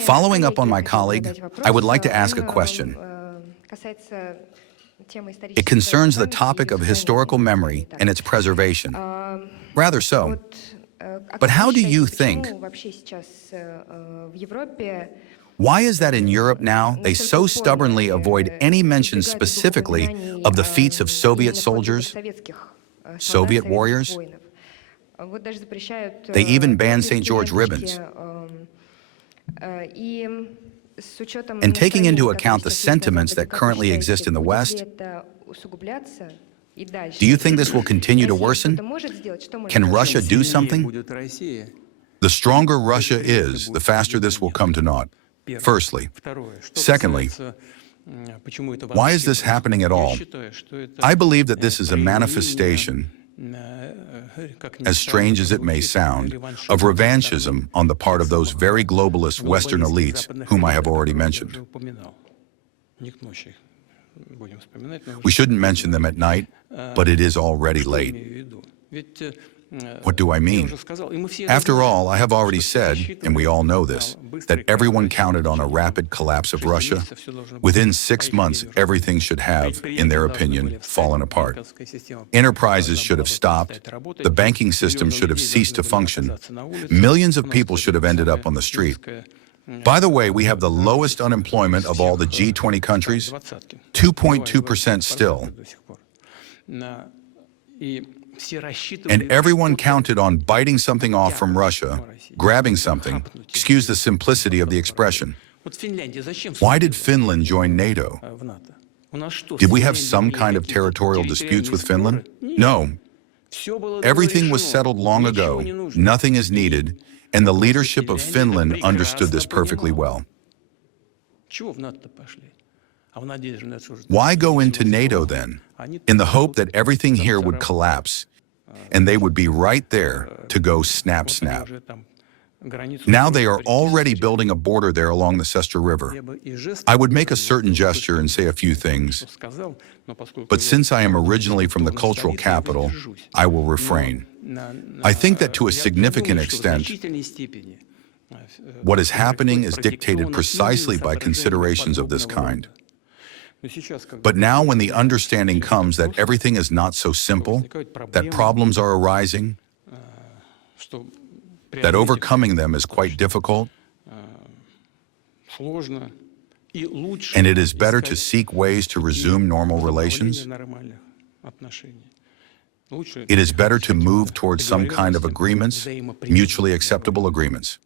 Following up on my colleague, I would like to ask a question. It concerns the topic of historical memory and its preservation. Rather so. But how do you think? Why is that in Europe now they so stubbornly avoid any mention specifically of the feats of Soviet soldiers, Soviet warriors? They even ban St. George ribbons. And taking into account the sentiments that currently exist in the West, do you think this will continue to worsen? Can Russia do something? The stronger Russia is, the faster this will come to naught. Firstly. Secondly, why is this happening at all? I believe that this is a manifestation, as strange as it may sound, of revanchism on the part of those very globalist Western elites whom I have already mentioned. We shouldn't mention them at night, but it is already late. What do I mean? After all, I have already said, and we all know this, that everyone counted on a rapid collapse of Russia. Within 6 months, everything should have, in their opinion, fallen apart. Enterprises should have stopped. The banking system should have ceased to function. Millions of people should have ended up on the street. By the way, we have the lowest unemployment of all the G20 countries, 2.2% still. And everyone counted on biting something off from Russia, grabbing something, excuse the simplicity of the expression. Why did Finland join NATO? Did we have some kind of territorial disputes with Finland? No. Everything was settled long ago, nothing is needed, and the leadership of Finland understood this perfectly well. Why go into NATO then, in the hope that everything here would collapse, and they would be right there to go snap, snap? Now they are already building a border there along the Sestra River. I would make a certain gesture and say a few things, but since I am originally from the cultural capital, I will refrain. I think that to a significant extent, what is happening is dictated precisely by considerations of this kind. But now when the understanding comes that everything is not so simple, that problems are arising, that overcoming them is quite difficult, and it is better to seek ways to resume normal relations, it is better to move towards some kind of agreements, mutually acceptable agreements.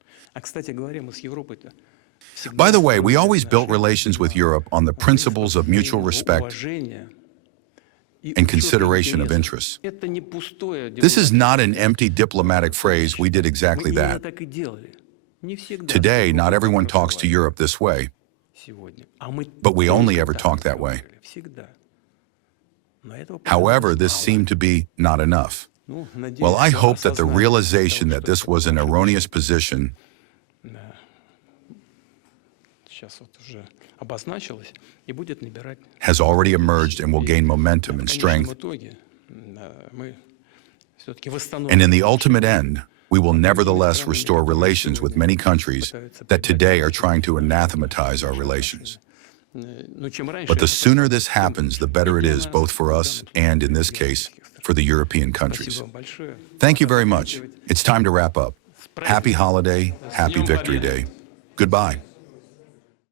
By the way, we always built relations with Europe on the principles of mutual respect and consideration of interests. This is not an empty diplomatic phrase, we did exactly that. Today, not everyone talks to Europe this way, but we only ever talk that way. However, this seemed to be not enough. Well, I hope that the realization that this was an erroneous position has already emerged and will gain momentum and strength. And in the ultimate end, we will nevertheless restore relations with many countries that today are trying to anathematize our relations. But the sooner this happens, the better it is both for us and, in this case, for the European countries. Thank you very much. It's time to wrap up. Happy holiday, happy Victory Day. Goodbye.